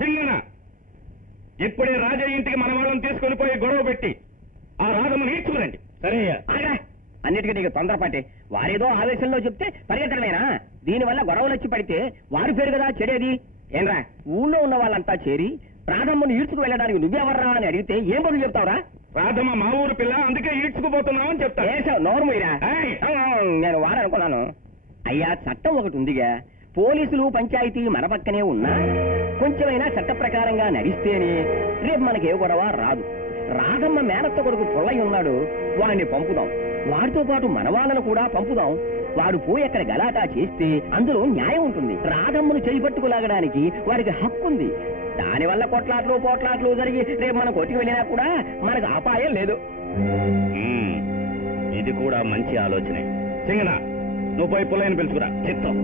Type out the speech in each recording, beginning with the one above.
సింగన ఇప్పుడే రాజా ఇంటికి మన వాళ్ళని తీసుకుని పోయి గొడవ పెట్టి ఆ రాధమ్మని ఈడ్చుకురండి. సరే అన్నిటికీ నీకు తొందరపాటే. వారేదో ఆవేశంలో చెప్తే పరిగెత్తడమేనా? దీనివల్ల గొడవలు వచ్చి పడితే వారి పేరు కదా చెడేది. ఏంరా, ఊళ్ళో ఉన్న వాళ్ళంతా చేరి రాధమ్మను ఈడ్చుకు వెళ్ళడానికి నువ్వెవర్రా అని అడిగితే ఏం బదులు చెప్తావురా? రాధమ్మ మా ఊరు పిల్ల, అందుకే ఈడ్చుకుపోతున్నామని చెప్తా. నోరు మీరా? నేను వాడనుకున్నాను. అయ్యా, చట్టం ఒకటి ఉందిగా. పోలీసులు పంచాయతీ మన పక్కనే ఉన్నా కొంచెమైనా చట్ట ప్రకారంగా నడిస్తేనే రేపు మనకే గొడవ రాదు. రాధమ్మ మేనత్త కొడుకు పుల్లయ్య ఉన్నాడు, వాడిని పంపుదాం. వాడితో పాటు మన వాళ్ళను కూడా పంపుదాం. వాడు పోయి అక్కడ గలాటా చేస్తే అందులో న్యాయం ఉంటుంది. రాధమ్మను చేపట్టుకులాగడానికి వాడికి హక్కు ఉంది. దానివల్ల పోట్లాట్లు జరిగి రేపు మన కొట్టుకు వెళ్ళినా కూడా మనకు అపాయం లేదు. ఇది కూడా మంచి ఆలోచనే. సింగన, నువ్వు పోయి పుల్లయ్యను పిలుచుకురా. చిత్తం.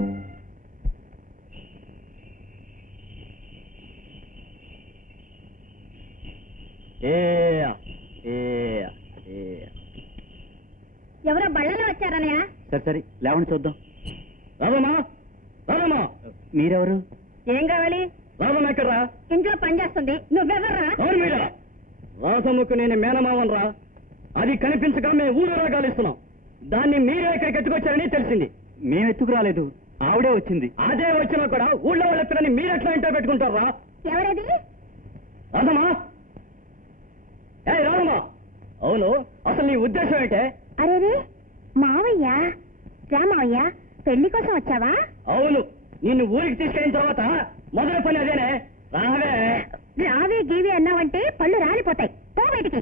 ఎవరో బళ్ళలో వచ్చారనయా? సరే లేవండి చూద్దాం. రాదమ్మా, రాదమ్మా, మీరెవరు? ఏం కావాలి? రాదమ్మ ఎక్కడ్రా? ఇంట్లో పని చేస్తుంది. నువ్వెవర్రా? అవును మీరా? రాసమ్మకు నేను మేనమావన్ రా. అది కనిపించక మేము ఊరూరా గాలిస్తున్నాం. దాన్ని మీరే ఇక్కడికి ఎత్తుకొచ్చారని తెలిసింది. మేము ఎత్తుకురాలేదు, ఆవిడే వచ్చింది. అదే వచ్చినా కూడా ఊళ్ళో వాళ్ళు ఎత్తులని మీరెట్లా ఇంట్లో పెట్టుకుంటారా? ఎవరది? రాదమ్మా, రాదమ్మా. అవును, అసలు నీ ఉద్దేశం ఏంటే? అరేరే, మావయ్య, రామయ్య, పెళ్లి కోసం వచ్చావా? అవును, నిన్ను ఊరికి తీసుకెళ్ళిన తర్వాత మొదటి పని అదేనే. రావే. రావే గీవి అన్నావంటే పళ్ళు రాలిపోతాయి. పో బయటికి.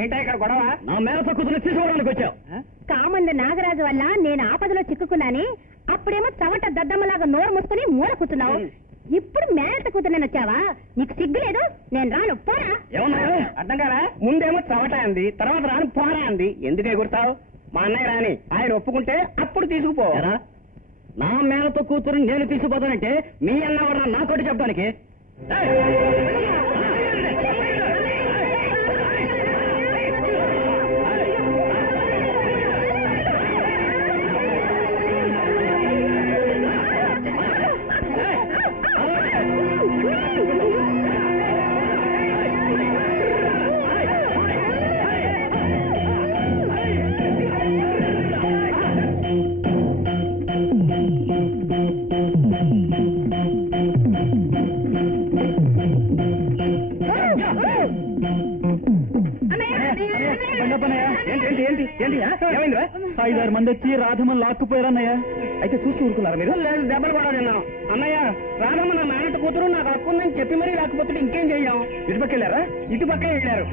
ఏంటా ఇక్కడ గొడవ? నా మేనతో కూతురు తీసుకోవడానికి వచ్చావు. కామంద నాగరాజు వల్ల నేను ఆపదలో చిక్కుకున్నాని, అప్పుడేమో చవట దద్దమ్మలాగా నోరు మూసుకుని మూల కూర్చున్నావు. ఇప్పుడు మేనత కూతురు వచ్చావా? నీకు సిగ్గు లేదు? నేను రాను, పోరా. ఏమన్నా అర్థం కాదా? ముందేమో చవట అంది, తర్వాత రాను పోరా అంది. ఎందుకు ఎగురుతావు? మా అన్నయ్య రాని ఆయన ఒప్పుకుంటే అప్పుడు తీసుకుపోరా. నా మేనతో కూతురు నేను తీసుకుపోతానంటే మీ అన్నవాడు నా కొట్టి చెప్పడానికి. ఏమైందిరా? 5-6 మంది వచ్చి రాధమ్మని లాక్కుపోయారన్నయ్య. అయితే చూసి ఊరుకున్నారా మీరు? లేదు, దెబ్బలు కూడా తిన్నాం. అన్నయ్య, రాధమ్మ నా మేనట కూతురు నాకు హక్కు ఉందని చెప్పి మరీ లేకపోతే ఇంకేం చెయ్యాం? ఇటుపక్క వెళ్ళారా? ఇటుపక్కే వెళ్ళారు.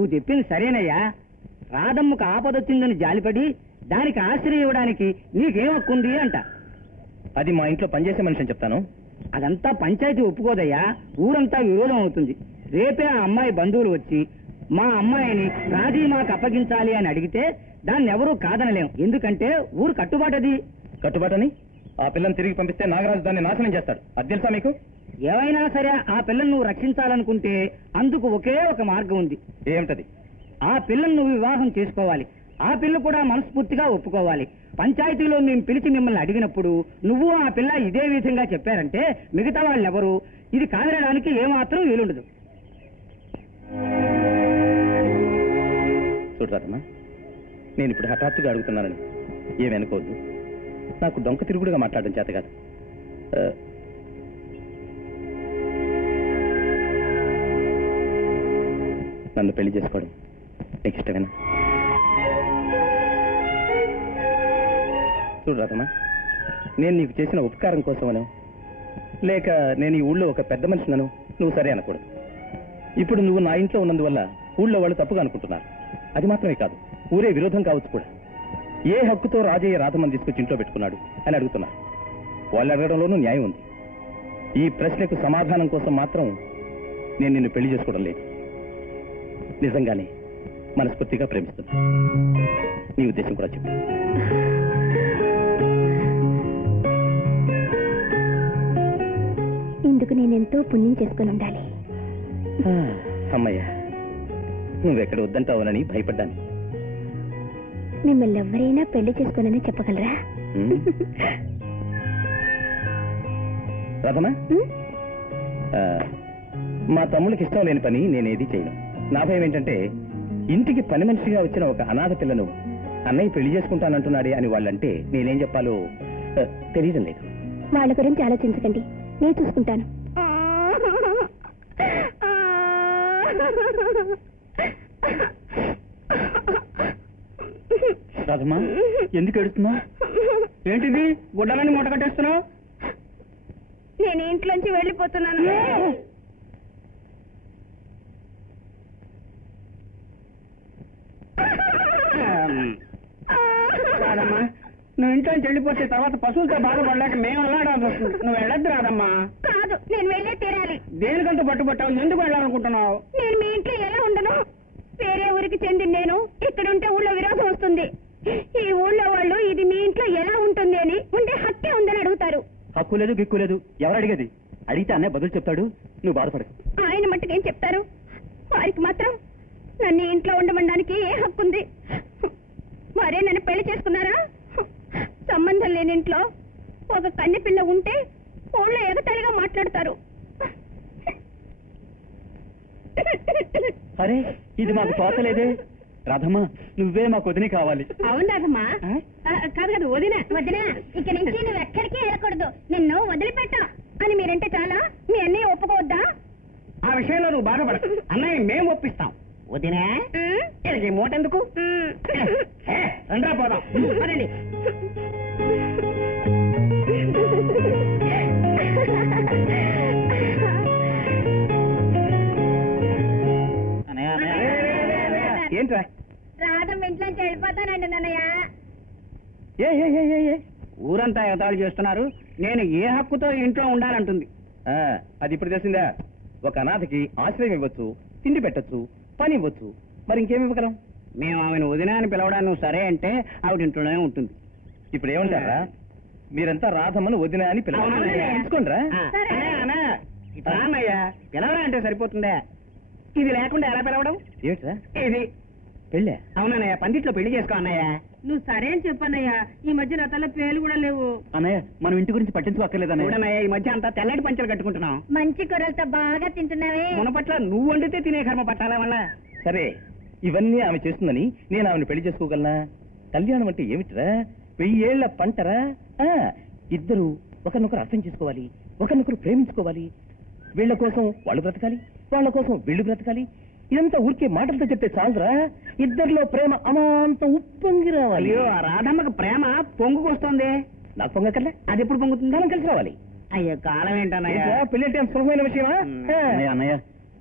నువ్వు చెప్పింది సరేనయ్యా. రాధమ్మకు ఆపదొచ్చిందని జాలిపడి దానికి ఆశ్రయం ఇవ్వడానికి నీకేం హక్కుంది అంట. అది మా ఇంట్లో పనిచేసే మనిషి అని చెప్తాను. అదంతా పంచాయతీ ఒప్పుకోదయ్యా. ఊరంతా విరోధం అవుతుంది. రేపే ఆ అమ్మాయి బంధువులు వచ్చి మా అమ్మాయిని రాజీ మాకు అప్పగించాలి అని అడిగితే దాన్ని ఎవరూ కాదనలేం. ఎందుకంటే ఊరు కట్టుబాటది. కట్టుబాటని ఆ పిల్లని తిరిగి పంపిస్తే నాగరాజు దాన్ని నాశనం చేస్తాడు. అది తెలుసా మీకు? ఏమైనా సరే ఆ పిల్లను నువ్వు రక్షించాలనుకుంటే అందుకు ఒకే ఒక మార్గం ఉంది. ఏమిటది? ఆ పిల్లను నువ్వు వివాహం చేసుకోవాలి. ఆ పిల్ల కూడా మనస్ఫూర్తిగా ఒప్పుకోవాలి. పంచాయతీలో మేము పిలిచి మిమ్మల్ని అడిగినప్పుడు నువ్వు ఆ పిల్ల ఇదే విధంగా చెప్పారంటే మిగతా వాళ్ళెవరు ఇది కాదనడానికి ఏమాత్రం వీలుండదు. చూడరాదమ్మా, నేను ఇప్పుడు హఠాత్తుగా అడుగుతున్నానని ఏమనుకోవద్దు. నాకు డొంక తిరుగుడుగా మాట్లాడడం చేత కాదు. నన్ను పెళ్లి చేసుకోవడం నీకు ఇష్టమేనా? చూడరాదమ్మా, నేను నీకు చేసిన ఉపకారం కోసమను లేక నేను ఈ ఊళ్ళో ఒక పెద్ద మనిషినను నువ్వు సరే అనకూడదు. ఇప్పుడు నువ్వు నా ఇంట్లో ఉన్నందువల్ల ఊళ్ళో వాళ్ళు తప్పుగా అనుకుంటున్నారు. అది మాత్రమే కాదు, ఊరే విరోధం కావచ్చు కూడా. ఏ హక్కుతో రాజయ్య రాధమ్మని తీసుకొచ్చి ఇంట్లో పెట్టుకున్నాడు అని అడుగుతున్నారు. వాళ్ళు అడగడంలోనూ న్యాయం ఉంది. ఈ ప్రశ్నకు సమాధానం కోసం మాత్రం నేను నిన్ను పెళ్లి చేసుకోవడం లేదు. నిజంగానే మనస్ఫూర్తిగా ప్రేమిస్తున్నా. నీ ఉద్దేశం కూడా చెప్పు. ఇందుకు నేనెంతో పుణ్యం చేసుకుని ఉండాలి. అమ్మయ్య, నువ్వెక్కడ వద్దంటావునని భయపడ్డాను. మిమ్మల్ని ఎవరైనా పెళ్లి చేసుకోనని చెప్పగలరా? రాధమ్మా, మా తమ్ముడికి ఇష్టం లేని పని నేనేది చేయను. నా భయం ఏంటంటే ఇంటికి పని మనిషిగా వచ్చిన ఒక అనాథ పిల్లను అన్నయ్య పెళ్లి చేసుకుంటానంటున్నాడే అని వాళ్ళంటే నేనేం చెప్పాలో తెలియడం లేదు. వాళ్ళ గురించి ఆలోచించకండి, నేను చూసుకుంటాను. రాధమ్మా, ఎందుకు ఏడుస్తున్నావు? ఏంటిది గుడ్డలని మూట కట్టేస్తున్నావు? నేను ఇంట్లోంచి వెళ్ళిపోతున్నాను. రాదమ్మా, నువ్వు ఇంట్లోంచి వెళ్ళిపోతే తర్వాత పశువులతో బాధపడలేక మేము వెళ్ళాల్సి వస్తుంది. నువ్వు వెళ్ళొద్దు రాదమ్మా. కాదు, నేను వెళ్ళే తీరాలి. దేనికంత పట్టుబట్టావు? ఎందుకు వెళ్ళాలనుకుంటున్నావు? నేను మీ ఇంట్లో ఎలా ఉండను? వేరే ఊరికి చెందిన నేను ఇక్కడ ఉంటే ఊళ్ళో విరోధం వస్తుంది. ఈ ఊళ్ళో వాళ్ళు ఇది మీ ఇంట్లో ఎలా ఉంటుంది అని ఉండే హక్కే ఉందని అడుగుతారు. హక్కు లేదు, గిక్కు లేదు. ఎవరు అడిగేది? అడిగితే అన్నయ్య బదులు చెప్తాడు. నువ్వు బాధపడకు. ఆయన మట్టుకు ఏం చెప్తారు? వారికి మాత్రం నన్ను ఇంట్లో ఉండమనడానికి ఏ హక్కు ఉంది? మరే నన్ను పెళ్లి చేసుకున్నారా? సంబంధం లేని ఇంట్లో ఒక కన్నె పిల్ల ఉంటే ఊళ్ళో ఎగతాళిగా మాట్లాడతారు. అరే, ఇది మాకు తోచలేదే. రాధమ్మా, నువ్వే మాకు వదిన కావాలి. అవును రాధమ్మా. కాదు కాదు, వదిన వదిన. ఇక నుంచి నువ్వు ఎక్కడికి వెళ్ళకూడదు. నిన్ను వదిలిపెట్టా అని మీరంటే చాలా. మీ అన్నయ్య ఒప్పుకోవద్దా? ఆ విషయంలో నువ్వు బాధపడ. అన్నయ్య మేము ఒప్పిస్తాం. వదినా, ఈ మూట ఎందుకు? రండ్రా పోదాం. పదండి. ఏంట్రా? రాధమ్మ ఇంట్లోంచి వెళ్ళిపోతానండి నాన్నయ్య. ఊరంతా ఎగతాళి చేస్తున్నారు. నేను ఏ హక్కుతో ఇంట్లో ఉండాలంటుంది. అది ఇప్పుడు తెలిసిందా? ఒక అనాథకి ఆశ్రయం ఇవ్వచ్చు, తిండి పెట్టచ్చు, పని ఇవ్వచ్చు. మరి ఇంకేమి ఇవ్వగలం? మేము ఆమెను వదినా అని పిలవడానికి నువ్వు సరే అంటే ఆవిడ ఇంట్లోనే ఉంటుంది. ఇప్పుడు ఏమంటారా? మీరంతా రాధమ్మను వదిన అని పిలుచుకోండిరా. అన్నయ్య, పిలవరా అంటే సరిపోతుందా? ఇది లేకుండా ఎలా పిలవడం? ఏంట్రా ఇది పెళ్ళే? అవునన్నయ్య, పందిట్లో పెళ్లి చేసుకో అన్నయ్య. నువ్వు సరే అని చెప్పన్నయ్యా. ఈ మధ్య రథాల పేర్లు కూడా లేవు. అన్నయ్య, మనం ఇంటి గురించి పట్టించుకోక్కర్లేదన్నయ్య. చూడన్నయ్య, ఈ మధ్య అంతా తెల్లటి పంచలు కట్టుకుంటున్నాం. మంచి కూరలతో బాగా తింటున్నావే. మునపట్ల నువ్వు వండితే తినే కర్మ పట్టాలా వల్ల. సరే, ఇవన్నీ ఆమె చేస్తుందని నేను ఆమెను పెళ్లి చేసుకోగలనా? కళ్యాణం అంటే ఏమిట్రా? 1000 ఏళ్ల పంటరా? ఇద్దరు ఒకరినొకరు అర్థం చేసుకోవాలి, ఒకరినొకరు ప్రేమించుకోవాలి. వీళ్ల కోసం వాళ్ళు బ్రతకాలి, వాళ్ళ కోసం వీళ్ళు బ్రతకాలి. ఇదంతా ఊరికే మాటలతో చెప్తే చాలరా? ఇద్దరిలో ప్రేమ అమాంతం ఉప్పొంగి రావాలి. అయ్యో, ఆ రాధమ్మకు ప్రేమ పొంగుకొస్తోంది. నాకు పొంగకల్లా? అది ఎప్పుడు పొంగుతుంది? మనం కలిసి రావాలి. అయ్యో, కాలం ఏంటన్నయ్య? పెళ్లి అంటే సులభమైన విషయమా? అన్నయ్య,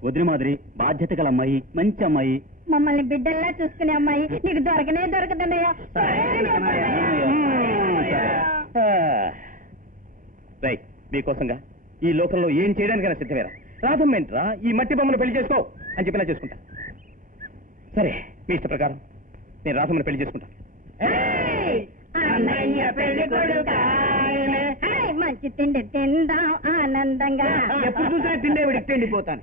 వదిన మాదిరి బాధ్యత గల అమ్మాయి, మంచి అమ్మాయి. మమ్మల్ని బిడ్డల్లా చూసుకునే అమ్మాయి నీకు దొరకనే దొరకదన్నయ్యా. రైట్, మీకోసంగా ఈ లోకంలో ఏం చేయడానికైనా సిద్ధమేరా. రాధమ్మేంట్రా, ఈ మట్టి బొమ్మను పెళ్లి చేసుకో అని చెప్పినా చేసుకుంటా. సరే, మీ ఇష్ట ప్రకారం నేను రాధమ్మని పెళ్లి చేసుకుంటా. మంచి తిండి తిందాం ఆనందంగా. ఎప్పుడు చూసినా తిండే విడికి తిండిపోతాను.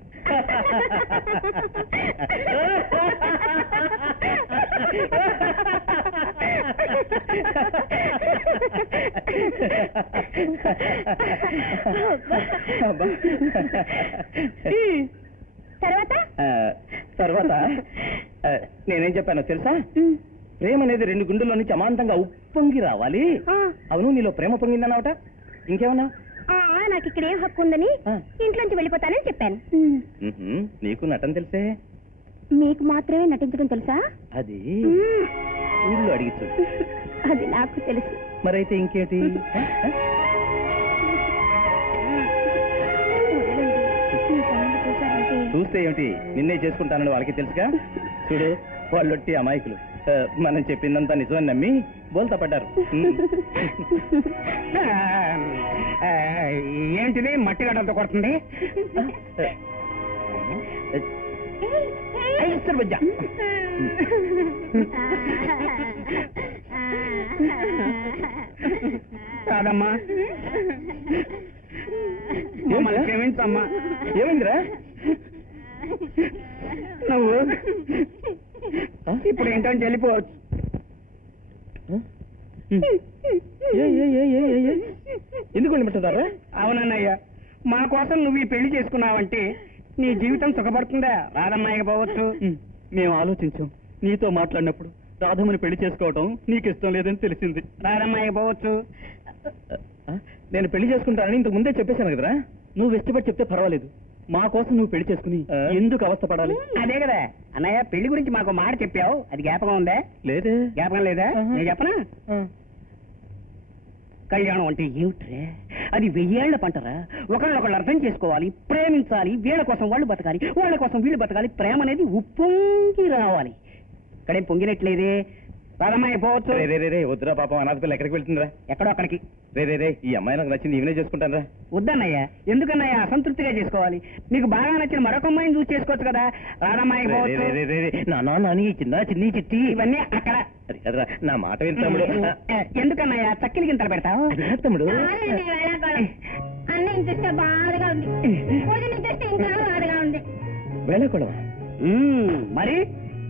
తర్వాత తర్వాత నేనేం చెప్పానో తెలుసా? ప్రేమ అనేది 2 గుండెల్లో నుంచి అమాంతంగా ఉప్పొంగి రావాలి. అవును, నీలో ప్రేమ పొంగిందన్నావట, ఇంకేమన్నా? నాకు ఇక్కడ ఏం హక్కు ఉందని ఇంట్లోంచి వెళ్ళిపోతానని చెప్పాను. నీకు నటన తెలిసే. మీకు మాత్రమే నటించడం తెలుసా? అది ఊళ్ళో అడిగి చూడు. అది నాకు తెలుసు. మరైతే ఇంకేంటి? చూస్తే ఏమిటి, నిన్నే చేసుకుంటానని వాళ్ళకి తెలుసుగా. చూడు, వాళ్ళొట్టి అమాయకులు. మనం చెప్పిందంతా నిజమని నమ్మి బోల్తా పడ్డారు. ఏంటిది మట్టి గడ్డలతో కొడుతుంది? కాదమ్మా, మమ్మల్ని క్షమించమ్మా. ఏమైందిరా? నువ్వు ఇప్పుడు ఏంటని చెల్లిపోవచ్చు. ఎందుకు వెళ్ళిపెట్టారా? అవునన్నయ్య, మా కోసం నువ్వు ఈ పెళ్లి చేసుకున్నావంటే నీ జీవితం సుఖపడుతుందా? రాధమ్మాయికి పోవచ్చు. మేము ఆలోచించాం. నీతో మాట్లాడినప్పుడు రాధమ్మని పెళ్లి చేసుకోవటం నీకు ఇష్టం లేదని తెలిసింది. రాధమ్మాయికి పోవచ్చు. నేను పెళ్లి చేసుకుంటానని ఇంతకు ముందే చెప్పేశాను కదరా. నువ్వు ఇష్టపడి చెప్తే పర్వాలేదు. మా కోసం నువ్వు పెళ్లి చేసుకుని ఎందుకు అవస్థ పడాలి? అదే కదా అన్నయ్య, పెళ్లి గురించి మాకు మాట చెప్పావు, అది జ్ఞాపకం ఉందా? లేదే. జ్ఞాపకం లేదా? నేను చెప్పనా? కళ్యాణం అంటే ఏమిట్రే? అది 1000 ఏళ్ల పంటరా. ఒకళ్ళొకళ్ళు అర్థం చేసుకోవాలి, ప్రేమించాలి, వీళ్ళ కోసం వాళ్ళు బతకాలి, వాళ్ళ కోసం వీళ్ళు బతకాలి. ప్రేమ అనేది ఉప్పొంగి రావాలి. ఇక్కడేం పొంగినట్లేదే. రాధమ్మాయి పోవచ్చు. రే వద్దురా, పాపం అనాథ పిల్ల ఎక్కడికి వెళ్తుందిరా? ఎక్కడో అక్కడికి. రే ఈ అమ్మాయి నాకు నచ్చింది, ఈవెనే చేసుకుంటాను రా. వద్దన్నయ్య, ఎందుకన్నయ్య అసంతృప్తిగా చేసుకోవాలి? నీకు బాగా నచ్చిన మరొక అమ్మాయిని చూసి చేసుకోవచ్చు కదా. రాధమ్మాయి పోవచ్చు. నాని చిన్ని చిట్టి ఇవన్నీ అక్కడ. కదరా, నా మాట వింటాముడు. ఎందుకన్నయ్య చక్కిలి గింతలు పెడతావు? తమ్ముడు, అన్నయ్య చూస్తే బాధగా ఉంది, వదిన చూస్తే ఇంకా బాధగా ఉంది. వేళకూడవా? మరి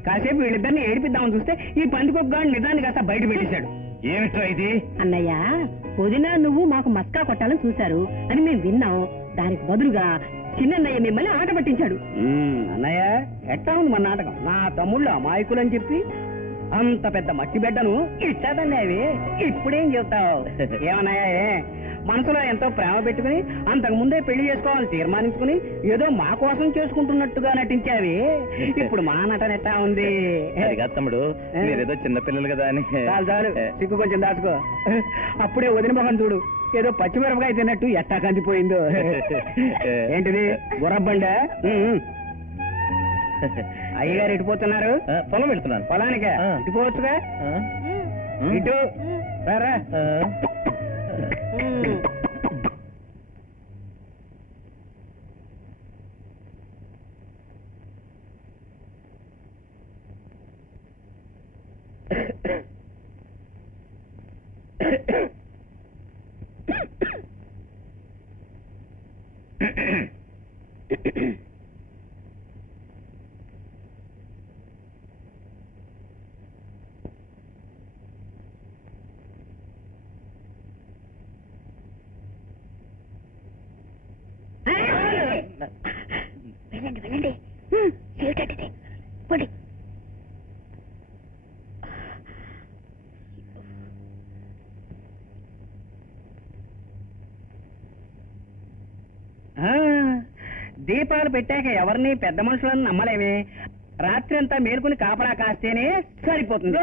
కాసేపు వీళ్ళిద్దరిని ఏడిపిద్దామని చూస్తే ఈ పందికొగ్గాడు నిజాన్ని కాస్త బయట పెట్టేశాడు. ఏమిట్రా ఇది? అన్నయ్య, వదిన నువ్వు మాకు మస్కా కొట్టాలని చూశారు అని మేము విన్నాం. దానికి బదులుగా చిన్నన్నయ్య మిమ్మల్ని ఆట పట్టించాడు. అన్నయ్య, ఎట్టా ఉంది మన నాటకం? నా తమ్ముళ్ళు అమాయకులని చెప్పి అంత పెద్ద మట్టి బిడ్డను ఇచ్చాదండి. అవి ఇప్పుడేం చెబుతావు? ఏమన్నాయా, మనసులో ఎంతో ప్రేమ పెట్టుకుని అంతకు ముందే పెళ్లి చేసుకోవాలని తీర్మానించుకుని ఏదో మా కోసం చేసుకుంటున్నట్టుగా నటించావి. ఇప్పుడు మా నటన ఎట్టా ఉంది? అది కాదు తమ్ముడు, మీరేదో చిన్నపిల్లలు కదా అని. చాలు సిగ్గు కొంచెం దాచుకో. అప్పుడే వదిన మొహం చూడు, ఏదో పచ్చిమిరపకాయ తిన్నట్టు ఎట్టా కందిపోయిందో. ఏంటిది, గుర్రబండా? అయ్యగారు ఇటుపోతున్నారు. పొలం వెళ్తున్నాను. పొలానికే? ఇటుపోవచ్చుగా. ఇటు రా. వెళ్ళండి ఏమిటంటే పోండి. దీపాలు పెట్టాక ఎవరిని పెద్ద మనుషులను నమ్మలేమే. రాత్రి అంతా మేలుకుని కాపలా కాస్తేనే సరిపోతుంది.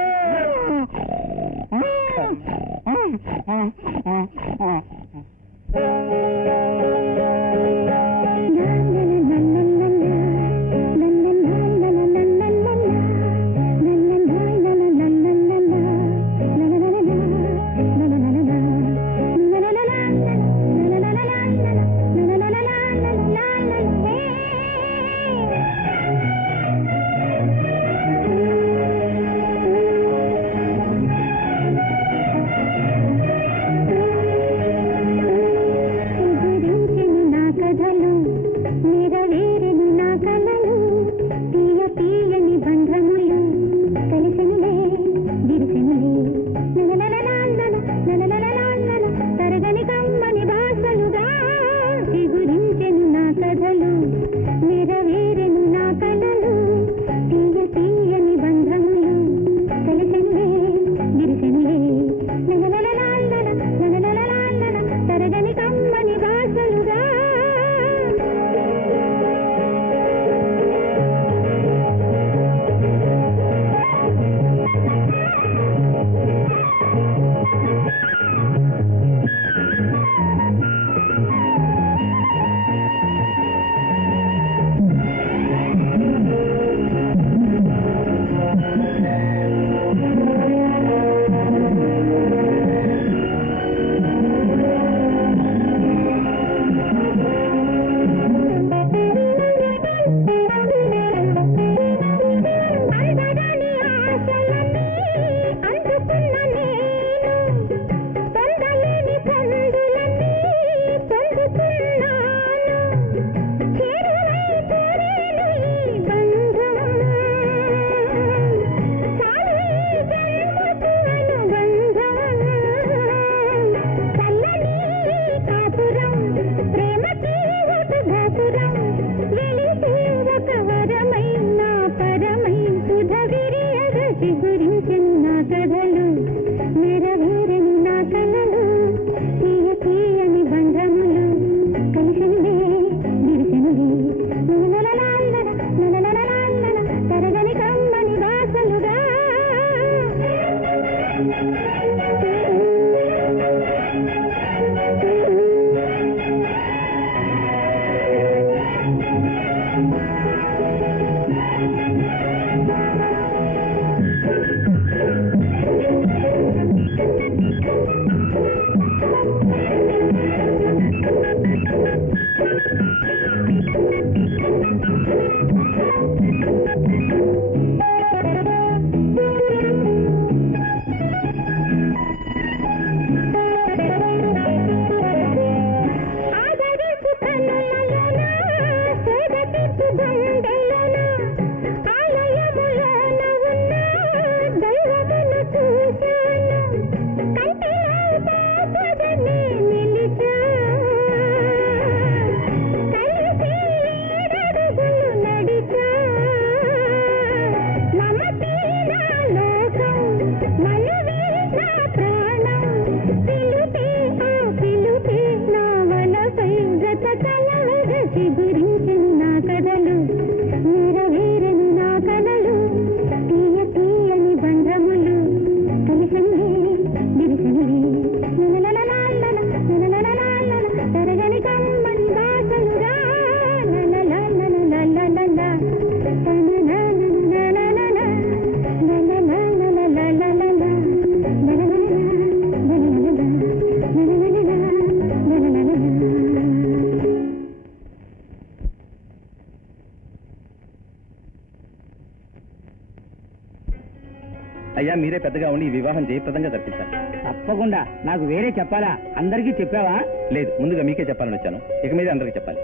అయ్యా మీరే పెద్దగా ఉండి ఈ వివాహం జయప్రదంగా జరిపించాలి. తప్పకుండా. నాకు వేరే చెప్పాలా? అందరికీ చెప్పావా? లేదు, ముందుగా మీకే చెప్పాలని వచ్చాను. ఇక మీదే అందరికీ చెప్పాలి.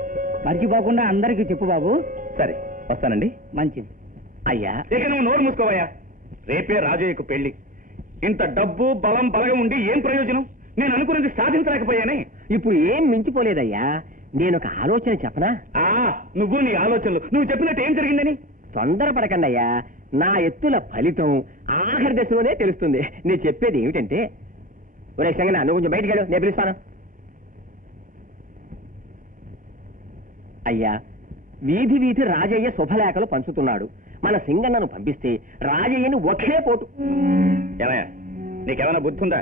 మర్చిపోకుండా అందరికీ చెప్పు బాబు. సరే, వస్తానండి. మంచిది. అయ్యా, ఇక నువ్వు నోరు మూసుకోవయ్యా. రేపే రాజయ్యకు పెళ్లి. ఇంత డబ్బు బలం బలగం ఉండి ఏం ప్రయోజనం? నేను అనుకున్నది సాధించలేకపోయానే. ఇప్పుడు ఏం మించిపోలేదయ్యా. నేను ఒక ఆలోచన చెప్పనా? నువ్వు నీ ఆలోచనలు నువ్వు చెప్పినట్టు ఏం జరిగిందని? తొందరపడకండి అయ్యా. నా ఎత్తుల ఫలితం ఆఖరి దశలోనే తెలుస్తుంది. నేను చెప్పేది ఏమిటంటే, ఒరే సంగనా, నువ్వు కొంచెం బయటికి వెళ్ళు, నేను పిలుస్తాను. అయ్యా, వీధి వీధి రాజయ్య శుభలేఖలు పంచుతున్నాడు. మన సింగన్నను పంపిస్తే రాజయ్యని ఒకే పోటు. ఏమయ్యా, నీకేమైనా బుద్ధి ఉందా?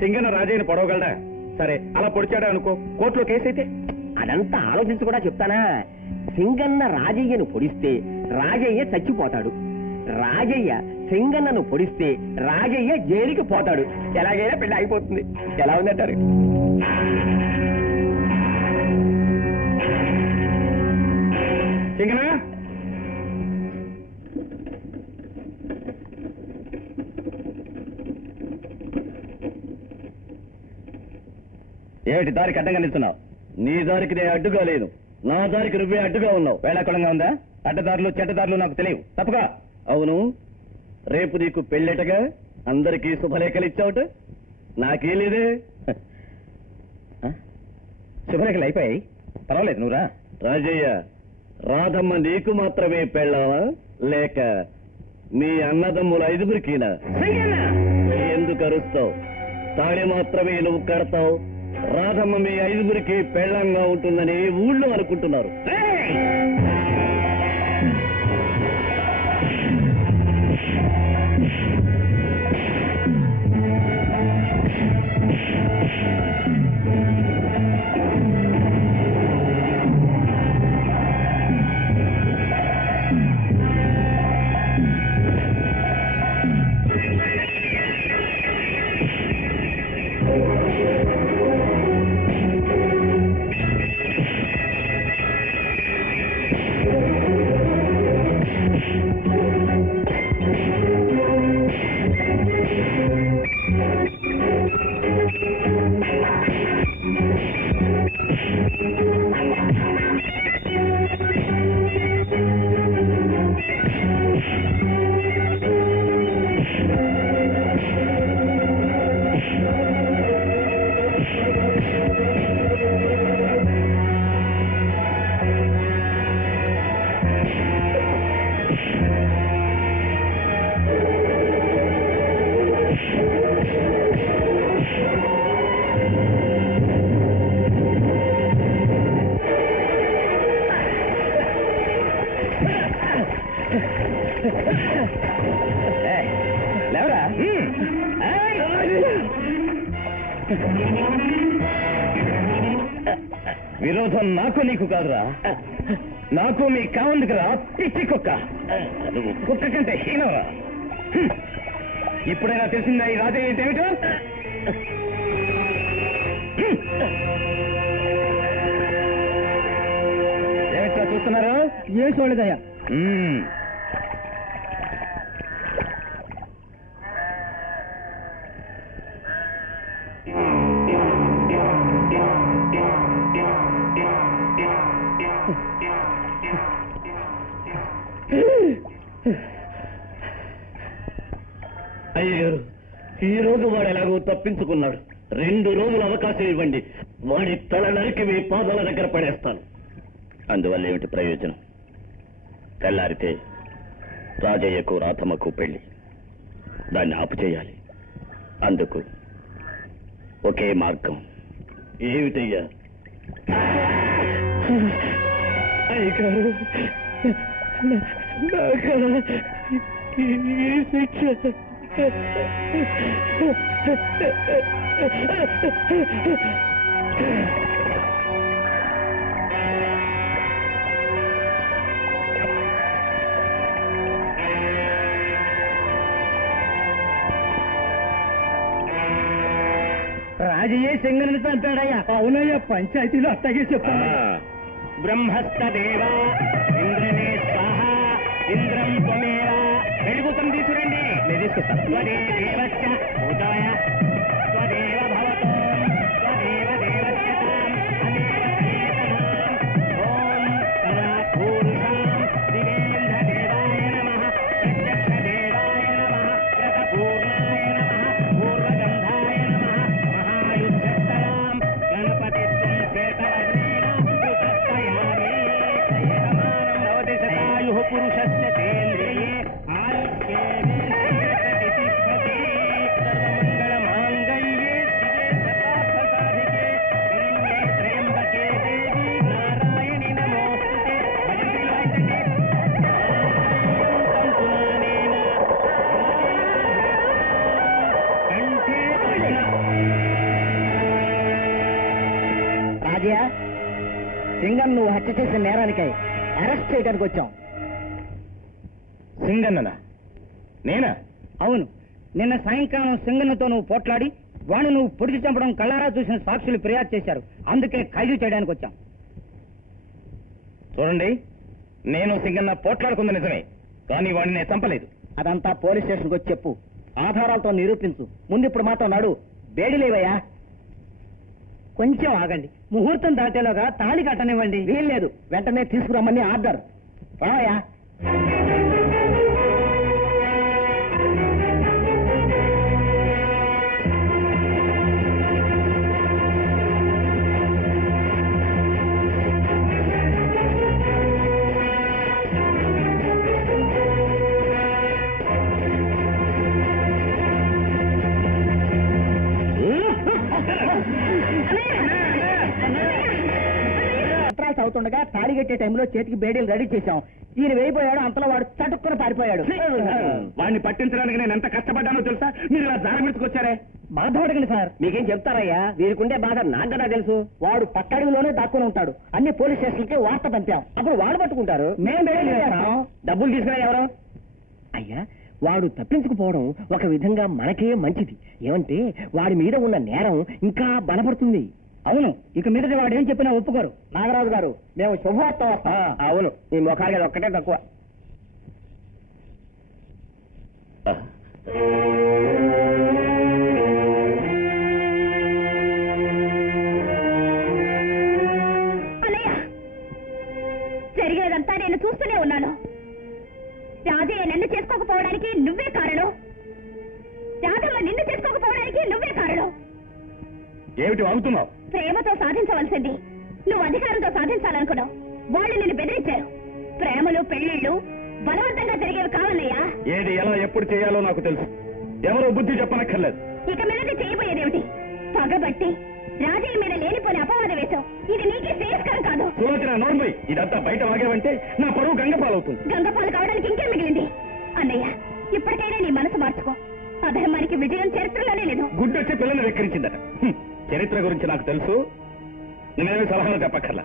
సింగన్న రాజయ్యని పొడవగలడా? సరే, అలా పొడిచాడా అనుకో, కోర్టులో కేసు అయితే? అదంతా ఆలోచించి కూడా చెప్తానా? సింగన్న రాజయ్యను పొడిస్తే రాజయ్య చచ్చిపోతాడు. రాజయ్య సింగన్నను పొడిస్తే రాజయ్య జైలుకి పోతాడు. ఎలాగైనా పెళ్లి అయిపోతుంది. ఎలా ఉందంటారు? సింగనా, ఏమిటి దారికి అడ్డంగా నిలుస్తున్నావు? నీ దారికి నేను అడ్డుగా లేదు, నా దారికి నువ్వే అడ్డుగా ఉన్నావు. వేళాకుళంగా ఉందా? అడ్డదారులు చెడ్డదారులు నాకు తెలియవు. తప్పగా. అవును, రేపు నీకు పెళ్ళేటగా అందరికీ శుభలేఖలు ఇచ్చావుట. నాకేం లేదే. శుభలేఖలు అయిపోయాయి, పర్వాలేదు, నువ్వురా. రాజయ్య, రాధమ్మ నీకు మాత్రమే పెళ్ళావా లేక మీ అన్నదమ్ముల ఐదుగురికినా? ఎందుకు అరుస్తావు? తాళి మాత్రమే నువ్వు కడతావు. రాధమ్మ మీ ఐదుగురికి పెళ్ళంగా ఉంటుందని ఊళ్ళో అనుకుంటున్నారు. లేవరా? విరోధం నాకు నీకు కాదురా, నాకు మీ కావందుకు రా. పిచ్చి కుక్క, నువ్వు కుక్క కంటే హీనవరా. ఇప్పుడైనా తెలిసిందా ఈ రాజయ్య అంటే ఏమిటో? ఏమిట్రా చూస్తున్నారు? ఏ చూడదయ్యా. అయ్యారు, ఈ రోజు వాడు ఎలాగో తప్పించుకున్నాడు. 2 రోజులు అవకాశం ఇవ్వండి, వాడి తల నరికి మీ పాదాల దగ్గర పడేస్తాను. అందువల్ల ఏమిటి ప్రయోజనం? తెల్లారితే రాజయ్యకు రాధమ్మకు పెళ్లి, దాన్ని ఆపు చేయాలి. అందుకు ఒకే మార్గం. ఏమిటయ్యా? అయ్యగారు, ఈ శిక్ష రాజయ్య సింగని చంపాడయ్యా. అవునయ్యా, పంచాయతీలో అట్టగే చెప్పాను. బ్రహ్మస్తదేవ ఇంద్రనే స్వాహ ఇంద్రం త్వమేవ. వెలుగుతం తీసుకురండి. నేను తీసుకొస్తాను. స్వదేవశ్చ భూతాయ స్వదేవ భవతో స్వదేవ దేవస్య తాం అదేవ కలేతనాం. ఓం పరాపూరుషాం దివేంద్ర దేవాయ నమః ప్రత్యక్ష దేవాయ నమః రసపూర్ణాయ నమః పూర్వగంధాయ నమః మహాయుద్ధస్తరాం గణపతిత్వం శ్వేతవర్ణేన కృతస్తయామి. సమానం భవతి శతాయుః పురుషస్య తేంద్రియే రాజయ్య, సింగన్ నువ్వు హత్య చేసిన నేరానికై అరెస్ట్ చేయడానికి వచ్చాం. సింగన్ననా? నేనా? అవును, నిన్న సాయంకాలం సింగన్నతో నువ్వు పోట్లాడి వాడు నువ్వు పొడిచి చంపడం కళ్ళారా చూసిన సాక్షులు ఫిర్యాదు చేశారు. అందుకే ఖైదు చేయడానికి వచ్చాం. చూడండి, నేను సింగన్న పోట్లాడుకుంది నిజమే, కానీ వాడిని నేను చంపలేదు. అదంతా పోలీస్ స్టేషన్కి వచ్చి చెప్పు, ఆధారాలతో నిరూపించు. ముందు ఇప్పుడు మాత్రం నాడు వేడిలేవయ్యా. కొంచెం ఆగండి, ముహూర్తం దాటేలోగా తాళి కట్టనివ్వండి. వీల్లేదు, వెంటనే తీసుకురమ్మని ఆర్డర్. రావయ్యా. అవుతుండగా తాళి కట్టే టైంలో చేతికి బేడీలు రెడీ చేశాం. ఈయన వేయిపోయాడు, అంతలో వాడు చటుక్కున పారిపోయాడు. వాడిని పట్టించడానికి నేను ఎంత కష్టపడ్డానో తెలుసా? మీరు ఇలా జారమిడ్చుకొచ్చారే. బాధపడకండి సార్. మీకేం చెప్తారయ్యా, వీరికుండే బాధ నాకు కదా తెలుసు. వాడు పక్కడుగులోనే దాక్కుని ఉంటాడు. అన్ని పోలీస్ స్టేషన్కి వార్త పంపాం. అప్పుడు వాడు పట్టుకుంటారు, డబ్బులు తీసుకురా ఎవరు. అయ్యా, వాడు తప్పించుకుపోవడం ఒక విధంగా మనకే మంచిది. ఏమంటే వాడి మీద ఉన్న నేరం ఇంకా బలపడుతుంది. అవును, ఇక మీదట వాడు ఏం చెప్పినా ఒప్పుకోరు. నాగరాజు గారు, మేము శుభవార్త వస్తాం. అవును, ఈ ముఖానికి అది ఒక్కటే తక్కువ. అన్నయ్య, జరిగేదంతా నేను చూస్తూనే ఉన్నాను. రాజయ్య నన్ను చేసుకోకపోవడానికి నువ్వే కారణం. రాధమ్మ నిన్ను చేసుకోకపోవడానికి నువ్వే కారణం. ఏమిటి వాగుతున్నావు? ప్రేమతో సాధించవలసింది నువ్వు అధికారంతో సాధించాలనుకున్నావు. వాళ్ళు నిన్ను బెదిరించారు. ప్రేమలు పెళ్లిళ్ళు బలవంతంగా జరిగేవి కావాలయ్యా. ఏది ఎలా ఎప్పుడు చేయాలో నాకు తెలుసు. ఎవరో బుద్ధి చెప్పనక్కర్లేదు. ఇక మీద చేయబోయేదేమిటి? పగబట్టి రాజయ్య మీద లేనిపోని అపవాదం వేశావు. ఇది నీకే శ్రేయస్కరం కాదు. సులోచన, నోర్మై, ఇదంతా బయట వాగేవంటే నా పరువు గంగపాలవుతుంది. గంగపాలు కావడానికి ఇంకేం మిగిలింది? అన్నయ్య, ఇప్పటికైనా నీ మనసు మార్చుకో. అధర్మానికి విజయం చరిత్రలోనే లేదు. గుడ్డొచ్చి పిల్లల్ని వెక్కిరించిందట. చరిత్ర గురించి నాకు తెలుసు, నేనేమి సలహాలు చెప్పక్కర్లా.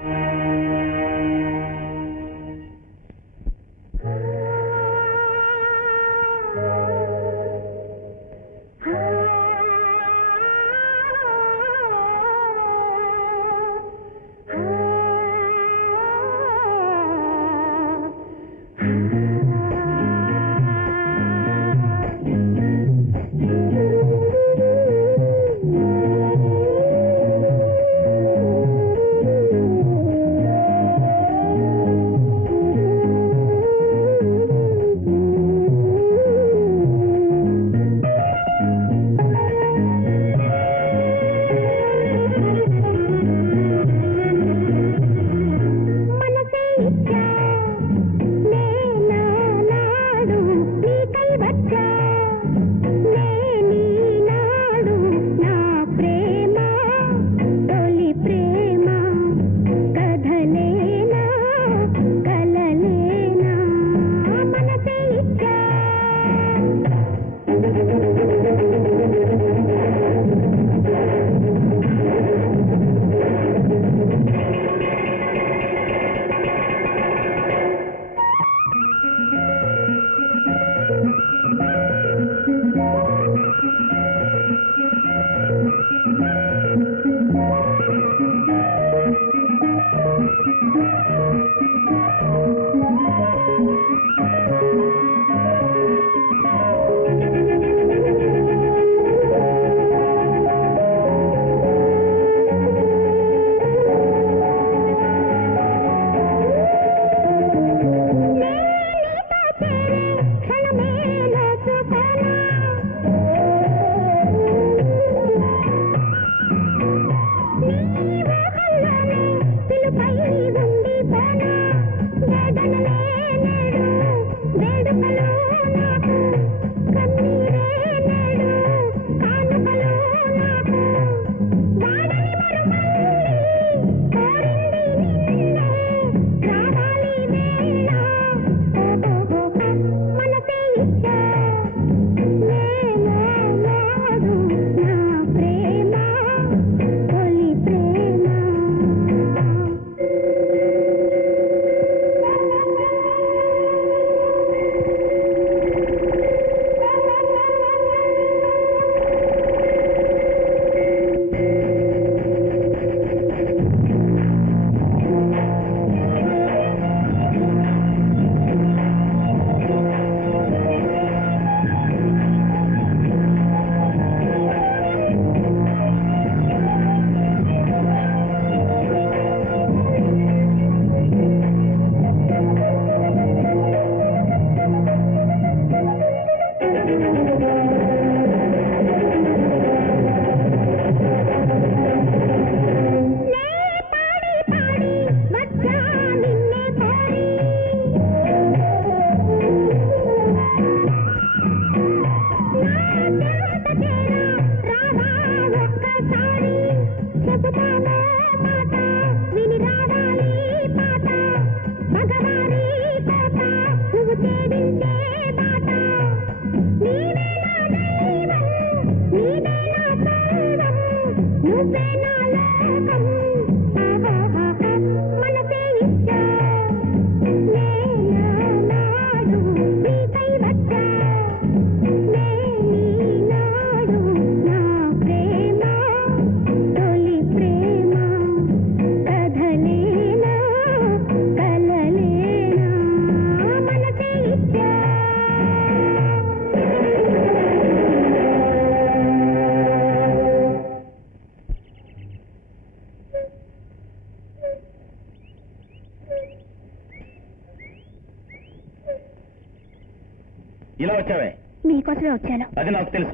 ఇలా వచ్చావే? మీకోసమే వచ్చాను. అది నాకు తెలుసు.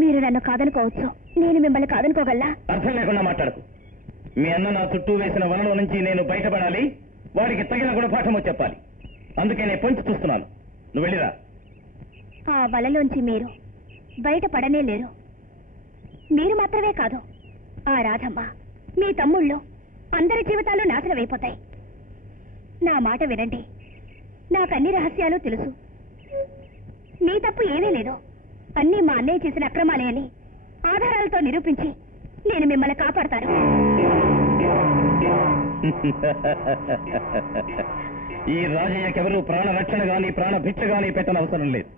మీరు నన్ను కాదనుకోవచ్చు, నేను మిమ్మల్ని కాదనుకోగలనా? అర్థం లేకుండా మాట్లాడకు. మీ అన్న నా చుట్టూ వేసిన వలలో నుంచి నేను బయటపడాలి, వాడికి తగిన గుణపాఠము చెప్పాలి. అందుకే నేను పొంచి చూస్తున్నాను. నువ్వు వెళ్ళిరా. ఆ వలలోంచి మీరు బయటపడనే లేరు. మీరు మాత్రమే కాదు, ఆ రాధమ్మ, మీ తమ్ముళ్ళు, అందరి జీవితాలు నాశనం అయిపోతాయి. నా మాట వినండి. నాకు అన్ని రహస్యాలు తెలుసు. మీ తప్పు ఏమీ లేదు. అన్నీ మా అన్నయ్య చేసిన అక్రమాలే అని ఆధారాలతో నిరూపించి నేను మిమ్మల్ని కాపాడతాను. ఈ రాజయ్యకెవరూ ప్రాణ రక్షణ గాని ప్రాణ భిక్ష గాని పెట్టనవసరం లేదు.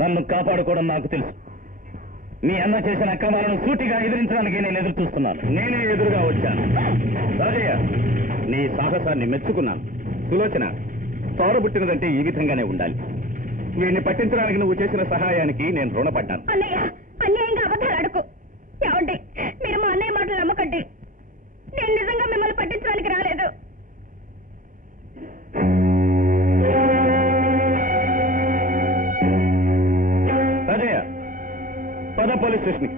నన్ను కాపాడుకోవడం నాకు తెలుసు. మీ అన్న చేసిన అక్రమాలను సూటిగా ఎదిరించడానికి నేను ఎదురు చూస్తున్నాను. నేనే ఎదురుగా వచ్చాను. రాజయ్య, నీ సాహసాన్ని మెచ్చుకున్నాను. సులోచన, తోడబుట్టినదంటే ఈ విధంగానే ఉండాలి. వీడిని పట్టించడానికి నువ్వు చేసిన సహాయానికి నేను రుణపడ్డాను. అన్నయ్య, అన్యాయంగా అబద్ధాలు అడుగు. ఏమండి, మీరు మా అన్నయ్య మాటలు నమ్మకండి. నేను నిజంగా మిమ్మల్ని పట్టించడానికి రాలేదు. రాజయ్య, పద పోలీస్ స్టేషన్కి.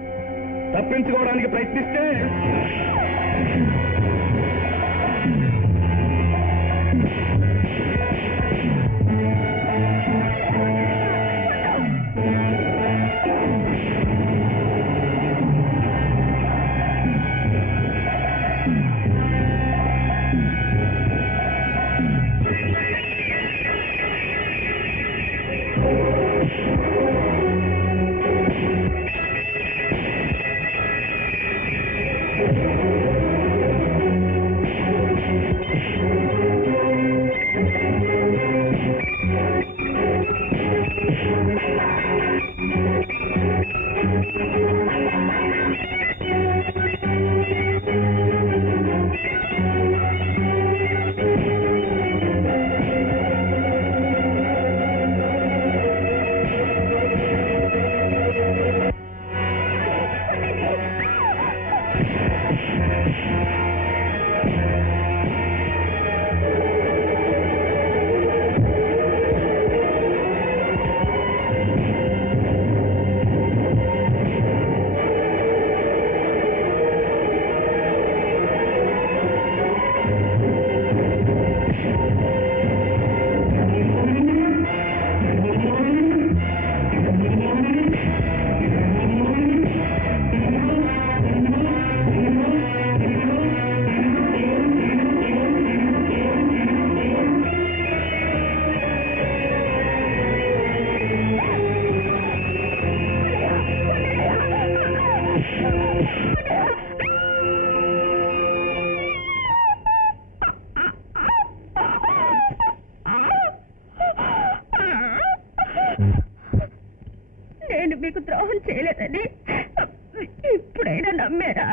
తప్పించుకోవడానికి ప్రయత్నిస్తే నేను మీకు ద్రోహం చేయలేదని ఇప్పుడైనా నమ్మారా?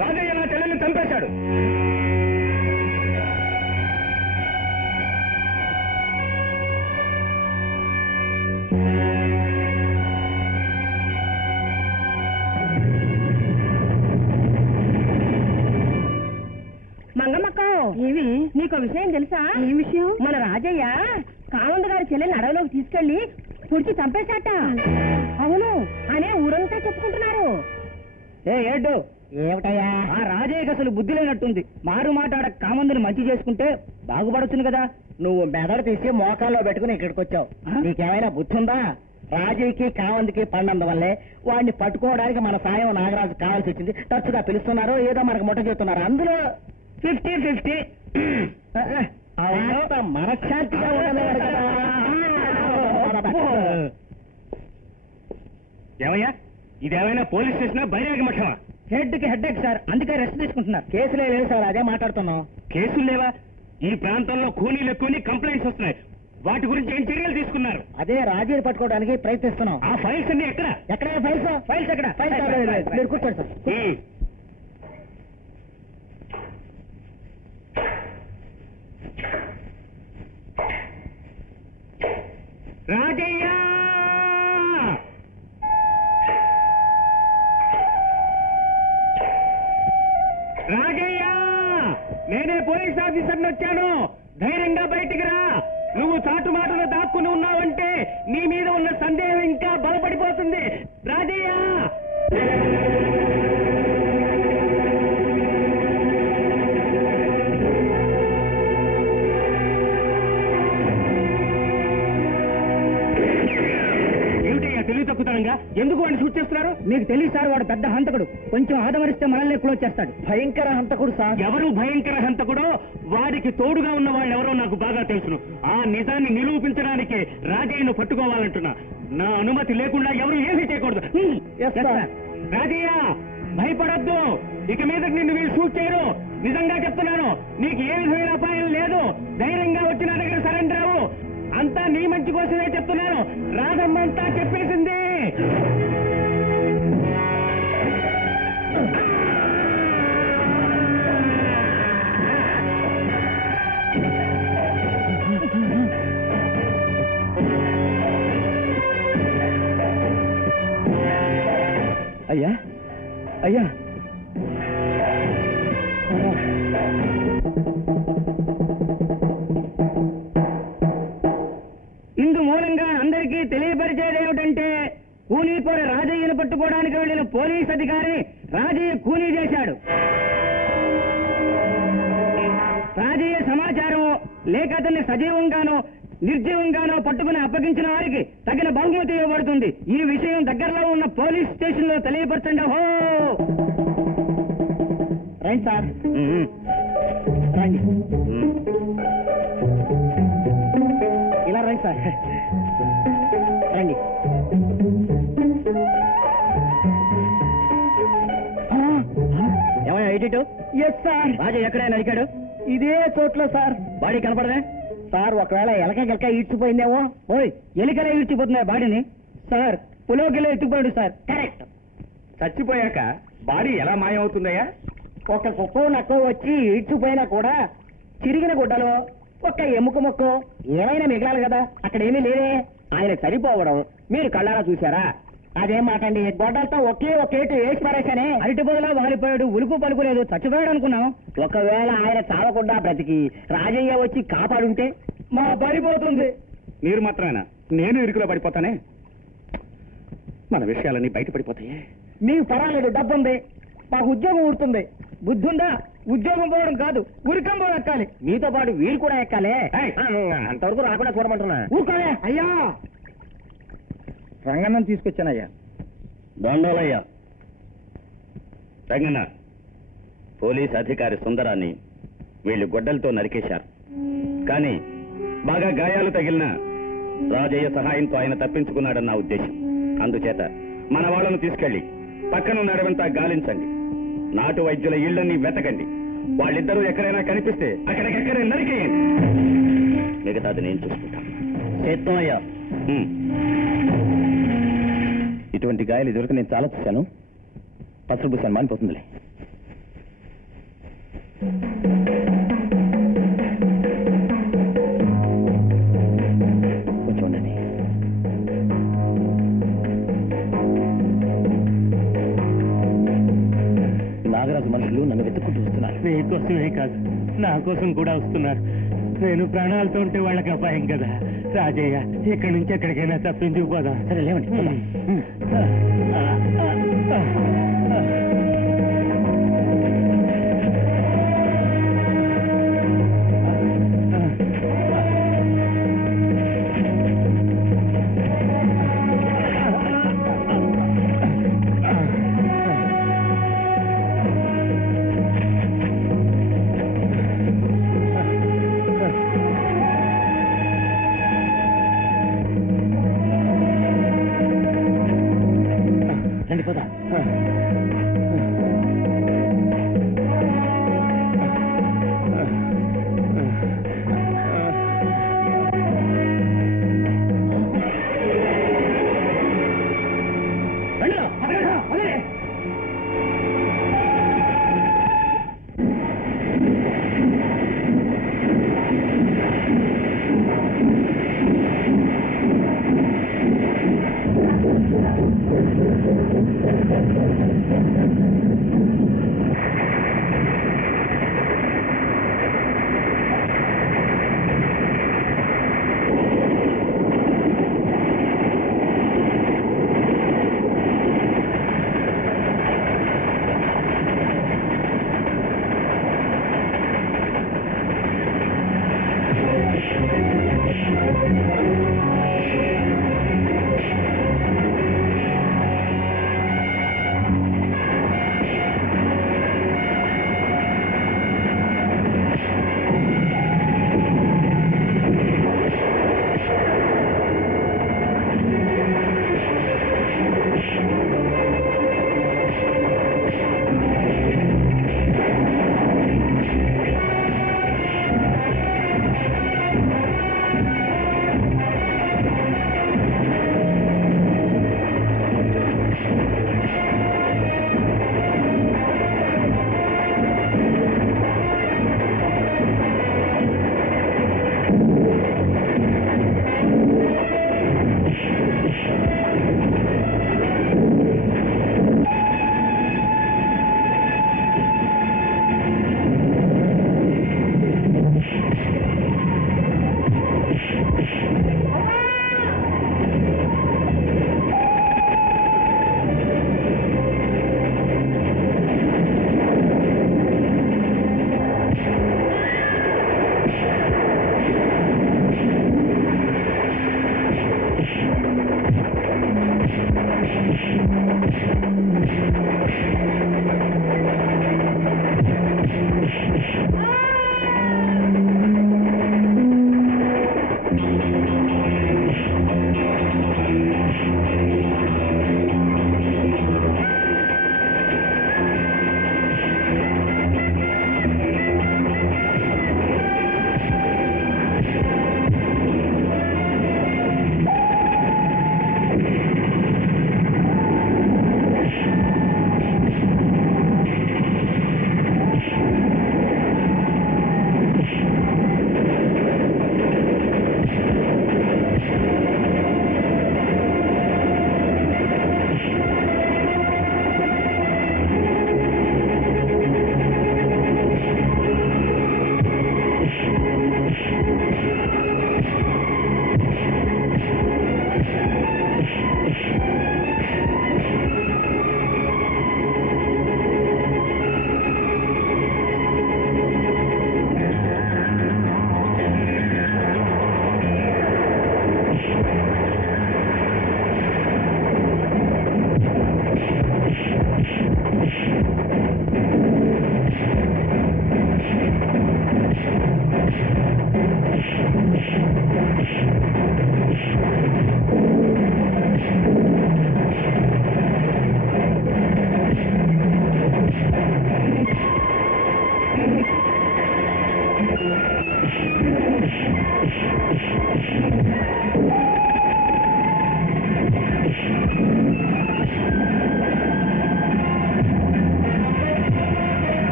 రాజయ్య నా చెల్లెల్ని చంపేశాడు. మంగమ్మక్క, ఏవి నీకు విషయం తెలుసా? ఏ విషయం? మన రాజయ్య కావంద గారి చెల్లెల్ని అడవిలోకి తీసుకెళ్లి పుడిచి చంపేశాట. అవును అనే ఊరంతా చెప్పుకుంటున్నారు. ఏడు ఏమిటయ్యా? ఆ రాజయ్యకి అసలు బుద్ధి లేనట్టుంది. మారు మాట్లాడ కామందుని మంచి చేసుకుంటే బాగుపడొచ్చును కదా. నువ్వు మెదడు తీసి మోకాల్లో పెట్టుకుని ఇక్కడికి వచ్చావు. నీకేమైనా బుద్ధి ఉందా? రాజీకి కావందికి పండందువల్లే వాడిని పట్టుకోవడానికి మన సాయం నాగరాజు కావాల్సి వచ్చింది. తరచుగా పిలుస్తున్నారు, ఏదో మనకు ముట్ట చెప్తున్నారు. అందులో 50-50 మనశ్శాంతిగా ఉండదు కదా. ఏమయ్యా, ఇదేమైనా పోలీస్ స్టేషనా బైరాగి మఠమా? హెడ్ కి హెడ్ సార్, అందుకే రెస్ట్ తీసుకుంటున్నారు. కేసులే లేవు సార్, అదే మాట్లాడుతున్నాం. కేసులు లేవా? ఈ ప్రాంతంలో కూలీలు ఎక్కువని కంప్లైంట్స్ వస్తున్నాయి. వాటి గురించి ఏం చర్యలు తీసుకున్నారు? అదే రాజీని పట్టుకోవడానికి ప్రయత్నిస్తున్నాం. ఆ ఫైల్స్ అన్ని ఎక్కడ? ఎక్కడ ఫైల్స్? ఫైల్స్ ఎక్కడ? ఫైల్స్ మీరు కూర్చోండి సార్. రాజయ్య, రాజయ్య, నేనే పోలీస్ ఆఫీసర్ని వచ్చాను. ధైర్యంగా బయటికి రా. నువ్వు చాటు మాటలు దాక్కుని ఉన్నావంటే నీ మీద ఉన్న సందేహం ఇంకా బలపడిపోతుంది. రాజయ్య, ఏమిటయ్యా తెలివి తక్కుతానంగా? ఎందుకు వాడిని షూట్ చేస్తున్నారు? మీకు తెలియదు సార్, వాడు పెద్ద హంతకుడు. కొంచెం ఆదమరిస్తే మనల్ని క్లోజ్ చేస్తాడు. భయంకర హంతకుడు సార్. ఎవరు భయంకర హంతకుడో వాడికి తోడుగా ఉన్న వాళ్ళు ఎవరో నాకు బాగా తెలుసును. ఆ నిజాన్ని నిరూపించడానికి రాజయ్యను పట్టుకోవాలంటున్నా. నా అనుమతి లేకుండా ఎవరు ఏమీ చేయకూడదు. రాజయ్య, భయపడొద్దు. ఇక మీద నిన్ను వీళ్ళు షూట్ చేయరు. నిజంగా చెప్తున్నాను, నీకు ఏ విధమైన అపాయం లేదు. ధైర్యంగా వచ్చి నా దగ్గర సరెండర్ అవ్వు. అంతా నీ మంచి కోసమే చెప్తున్నాను. రాధమ్మంతా చెప్పేసింది. అయ్యా, అయ్యా, ఇందు మూలంగా అందరికీ తెలియపరిచేది ఏమిటంటే, కూనీకోర రాజయ్యను పట్టుకోవడానికి వెళ్లిన పోలీస్ అధికారిని రాజయ్య కూనీ చేశాడు. రాజయ్య సమాచారం లేక అతన్ని సజీవంగానో నిర్జీవంగానో పట్టుకుని అప్పగించిన వారికి తగిన బహుమతి ఇవ్వబడుతుంది. ఈ విషయం దగ్గరలో ఉన్న పోలీస్ స్టేషన్ లో తెలియపరచండి. హో రండి సార్, రండి. ఇలా రండి సార్, రండి. ఏమయ్యా 82? Yes sir. రాజు ఎక్కడైనా అడిగాడు? ఇదే చోట్లో సార్. బాడీ కనపడదే సార్? ఒకవేళ ఎలక గెలక ఈడ్చిపోయిందేమో. ఓయ్, ఎలికలే ఈడ్చిపోతున్నాయి బాడీని సార్. పులోకిలో ఎత్తుకుపోయాడు సార్. కరెక్ట్. చచ్చిపోయాక బాడీ ఎలా మాయమవుతుందయ్యా? ఒక కుక్కో నక్కో వచ్చి ఈడ్చిపోయినా కూడా చిరిగిన గుడ్డలో ఒక్క ఎముక మొక్కో ఏమైనా మిగలాలి కదా. అక్కడేమీ లేదే. ఆయన చనిపోవడం మీరు కళ్ళారా చూశారా? అదేం మాటండి, గొడ్డలతో ఒకేటు వేసి పారేశానే. అరటి పొదలో వాలిపోయాడు, ఉలుకు పలుకులేదు, చచ్చిపోయాడు అనుకున్నాం. ఒకవేళ ఆయన చావకుండా బ్రతికి రాజయ్య వచ్చి కాపాడుంటే మా పడిపోతుంది. మీరు మాత్రమేనా? నేను ఇరుకులో పడిపోతానే. మన విషయాలన్నీ బయట పడిపోతాయి. మీకు పర్వాలేదు, డబ్బుంది, మాకు ఉద్యోగం ఊరుతుంది. బుద్ధుందా? ఉద్యోగం పోవడం కాదు, ఉరికం పోవడం ఎక్కాలి. మీతో పాటు వీరు కూడా ఎక్కాలే. అంతవరకు రాకుండా చూడమంటున్నా. ఊరుకోలే అయ్యా. రంగన్నను తీసుకొచ్చానయ్యా. దండాలయ్యా. రంగన్న, పోలీస్ అధికారి సుందరాన్ని వీళ్ళు గొడ్డలతో నరికేశారు. కానీ బాగా గాయాలు తగిలిన రాజయ్య సహాయంతో ఆయన తప్పించుకున్నాడన్న ఉద్దేశం. అందుచేత మన వాళ్ళను తీసుకెళ్లి పక్కనున్న అడవంతా గాలించండి. నాటు వైద్యుల ఇళ్లన్నీ వెతకండి. వాళ్ళిద్దరూ ఎక్కడైనా కనిపిస్తే అక్కడికెక్కడే నరికేయండి. మిగతాది నేను చూసుకుంటాను. చేస్తామయ్యా. ఇటువంటి గాయాలు ఇదివరకు నేను చాలా చూశాను. పసుపు పూసాను, మానిపోతుందిలే. కొంచెం ఉండండి. నాగరాజు మనుషులు నన్ను వెతుక్కుంటూ వస్తున్నారు. మీకోసమే కాదు, నా కోసం కూడా వస్తున్నారు. నేను ప్రాణాలతో ఉంటే వాళ్ళకి అపాయం కదా. రాజయ్య, ఇక్కడి నుంచి ఎక్కడికైనా తప్పించుకుపోదాం. సరే లేవండి.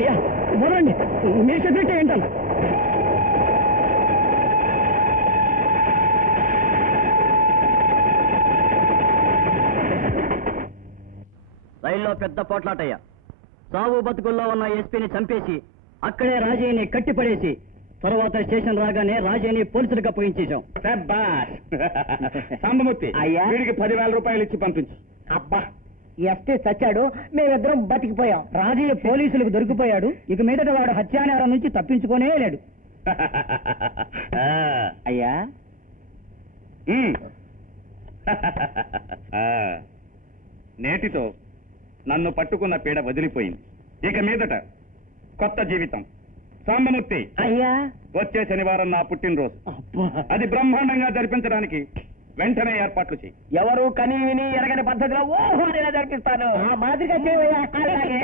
అయ్యా మొదలండి, మీరు చెప్పినట్టే ఏంటాను. రైల్లో పెద్ద పోట్లాటయ్యా. సాగు బతుకుల్లో ఉన్న ఎస్పీని చంపేసి అక్కడే రాజయ్యని కట్టిపడేసి తర్వాత స్టేషన్ రాగానే రాజయ్యని పోలీసులకు అప్పగించేశాం. సాంబమూర్తి, అయ్యా. వీడికి 10,000 రూపాయలు ఇచ్చి పంపించు. అబ్బా ఎస్టీ చచ్చాడు, మేమిద్దరం బతికిపోయాం. రాజయ్య పోలీసులకు దొరికిపోయాడు. ఇక మీదట వాడు హత్యానేరం నుంచి తప్పించుకోనే లేడు. అయ్యా నేటితో నన్ను పట్టుకున్న పీడ వదిలిపోయింది. ఇక మీదట కొత్త జీవితం. సాంబమూర్తి, అయ్యా వచ్చే శనివారం నా పుట్టినరోజు. అది బ్రహ్మాండంగా జరిపించడానికి వెంటనే ఏర్పాట్లు చేయి. ఎవరు కని విని ఎరగని పద్ధతిలో ఓహో నేను జరిపిస్తాను. ఆ మాదిరిగా చేయవయ్యా. అలాగే.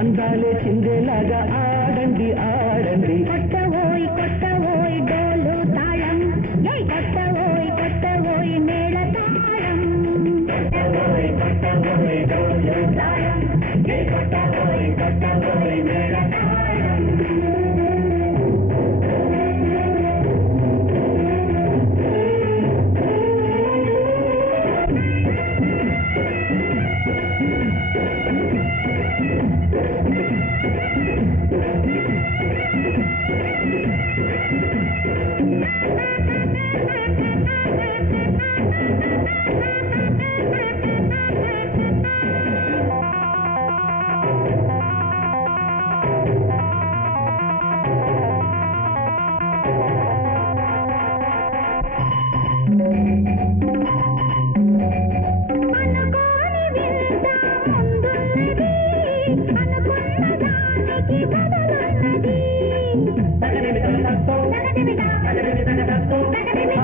అందాలే చిందేలాగా ఆడండి ఆడండి. కొట్టవోయ్ కొట్టవోయ్ డోలు తాళం, కొట్టవోయ్ మేళ తాళం. కొట్టవోయ్ డోలు తాళం, కొట్టవోయ్ మేళ తాళం.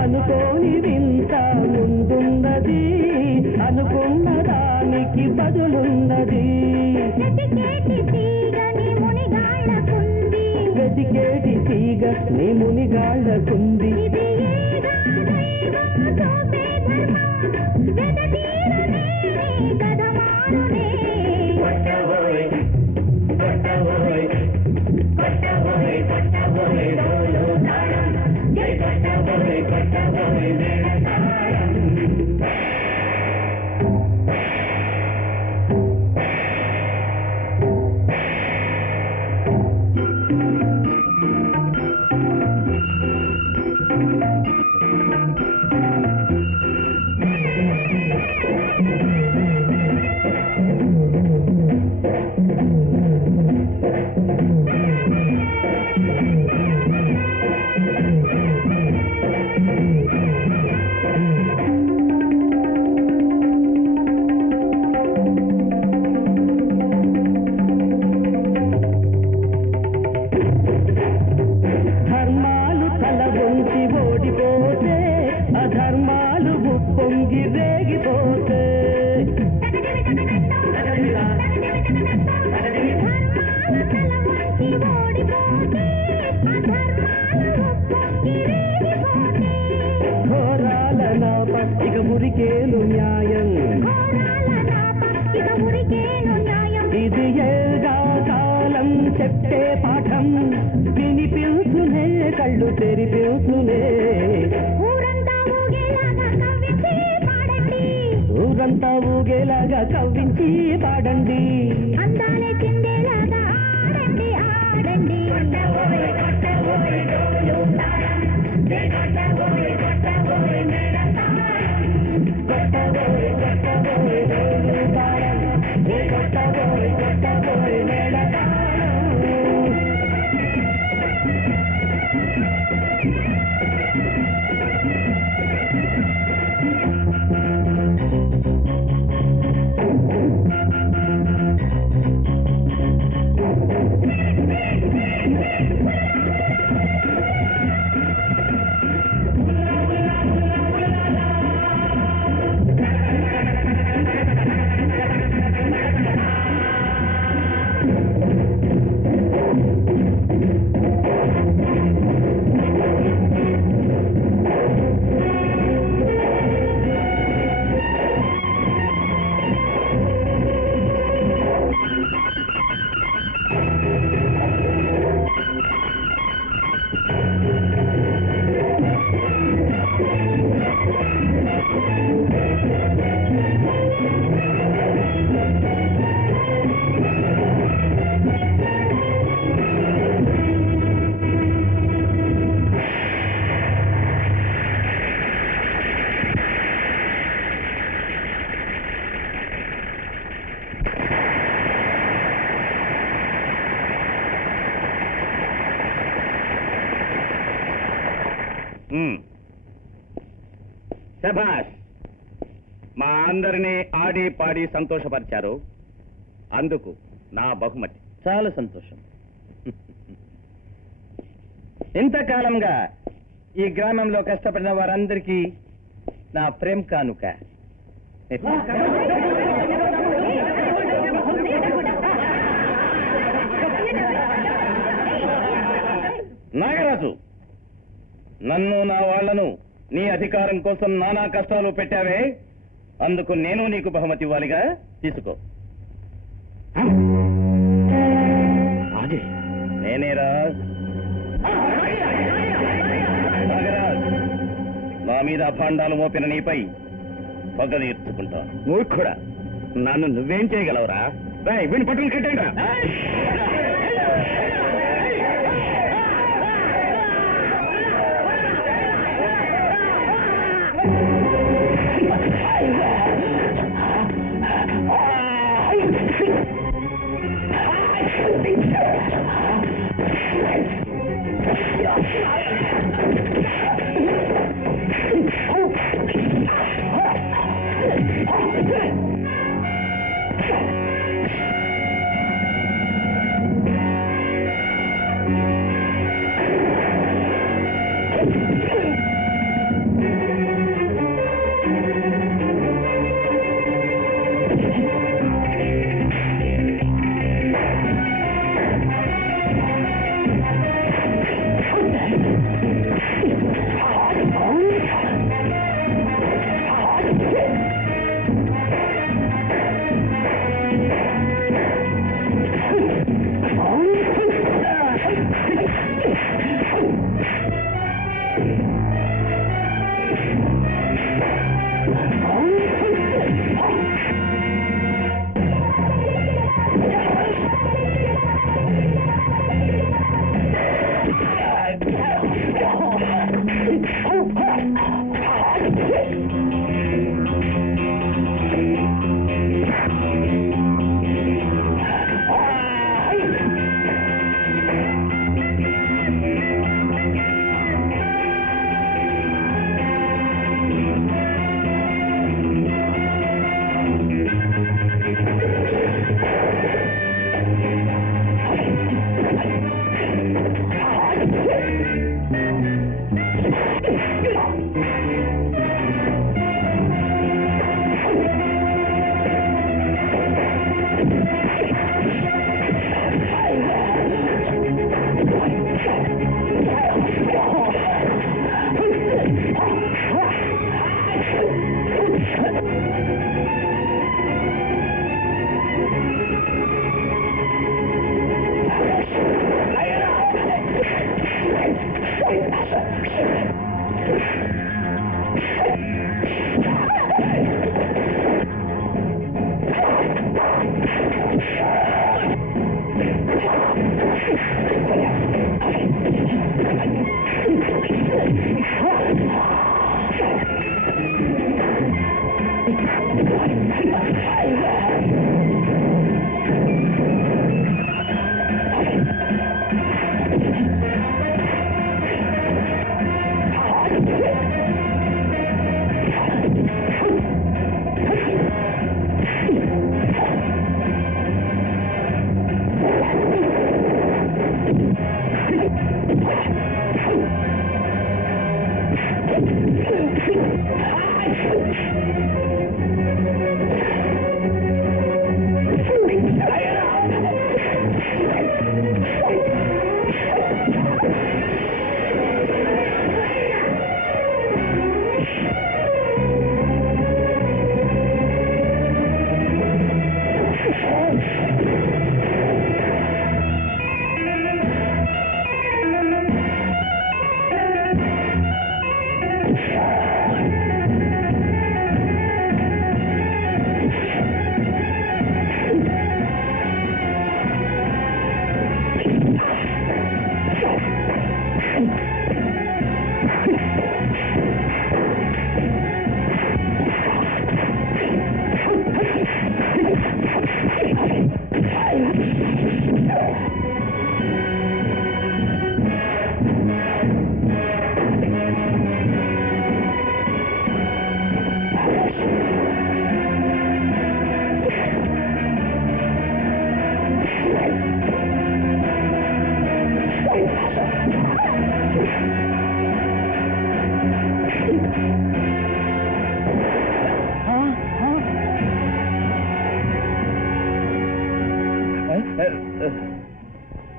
అనుకోని వింత ముందున్నది, అనుకున్న దానికి బదులున్నది. వెతికేటి తీగ నీ మునిగాళ్ళకుంది. ధర్మాలు తల వంచి ఓడిపోతే, అధర్మాలు ఉప్పొంగి రేగిపోతే. పాఠం వినిపించునే కళ్ళు తెరిపించునే ఊరంతా ఊగేలాగా కవ్వించి పాడండి ఊరంతా ఊగేలాగా కవ్వించి పాడండి అందాలే చిందేలాగా ఆడండి ఆడండి కొట్టబోయే డోలు తాళం కొట్టబోయే మేళం కొట్టబోయే డోలు తాళం కొట్టబోయే మేళ తాళం శభాష్ మా అందరినీ ఆడి పాడి సంతోషపరిచారు అందుకు నా బహుమతి చాలా సంతోషం ఇంతకాలంగా ఈ గ్రామంలో కష్టపడిన వారందరికీ నా ప్రేమ కానుక నాగరాజు నన్ను నా వాళ్లను నీ అధికారం కోసం నానా కష్టాలు పెట్టావే అందుకు నేను నీకు బహుమతి ఇవ్వాలిగా తీసుకో నేనేరా నాగరాజ్ నా మీద అభాండాలు మోపిన నీపై పగ తీర్చుకుంటా మూర్ఖుడా నన్ను నువ్వేం చేయగలవురా వీడిని పట్టుకుని కట్టండి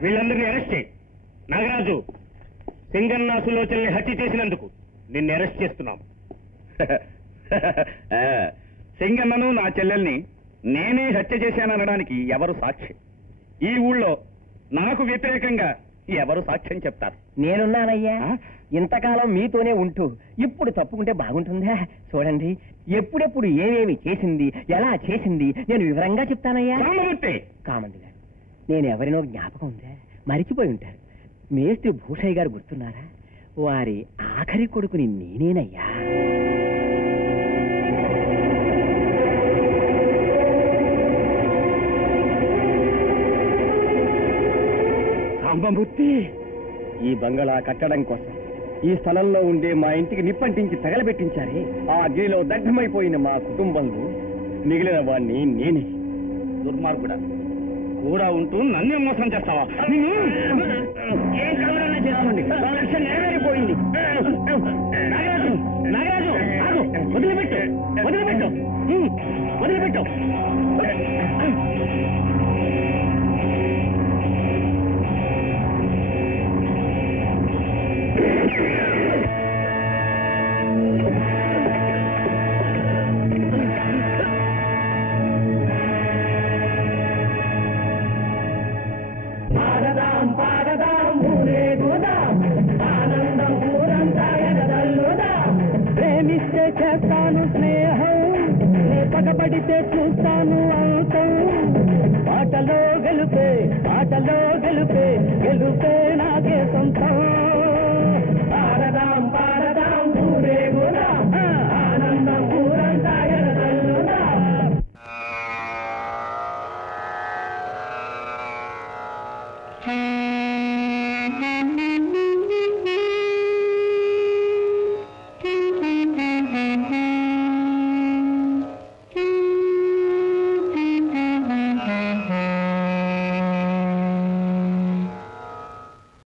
వీళ్ళందరినీ అరెస్ట్ చేయి. నాగరాజు, సింగన్న సులోచనని హత్య చేసినందుకు నిన్ను అరెస్ట్ చేస్తున్నాం. సింగన్నను నా చెల్లెల్ని నేనే హత్య చేశాననడానికి ఎవరు సాక్షి? ఈ ఊళ్ళో నాకు వ్యతిరేకంగా ఎవరు సాక్ష్యం చెప్తారు? నేనున్నానయ్యా. ఇంతకాలం మీతోనే ఉంటూ ఇప్పుడు తప్పుకుంటే బాగుంటుందా? చూడండి, ఎప్పుడెప్పుడు ఏమేమి చేసింది, ఎలా చేసింది నేను వివరంగా చెప్తానయ్యా. కామండి గారు, నేను ఎవరినో జ్ఞాపకం ఉందా? మరిచిపోయి ఉంటారు. మేస్త్రి భూషయ్య గారు గుర్తున్నారా? వారి ఆఖరి కొడుకుని నేనేనయ్యా. సాంబమూర్తి, ఈ బంగళా కట్టడం కోసం ఈ స్థలంలో ఉండే మా ఇంటికి నిప్పంటించి తగలబెట్టించారే. ఆ అగ్నిలో దగ్ధమైపోయిన మా కుటుంబంలో మిగిలిన వాణ్ణి నేనే. దుర్మార్గుడా, కూడా ఉంటూ నన్నే మోసం చేస్తావా? ఏం కావాలన్నా చేసుకోండి, నా లక్ష్యం నెరవేరిపోయింది. నాగరాజు, నాగరాజు, ఆగు. వదిలిపెట్టు, వదిలిపెట్టు, వదిలిపెట్టు. ప్రేమిస్తే చేస్తాను స్నేహం, పగబడితే చూస్తాను అంతం. ఆటలో గెలుపే, ఆటలో గెలుపే, గెలుపే నాకే సొంతం.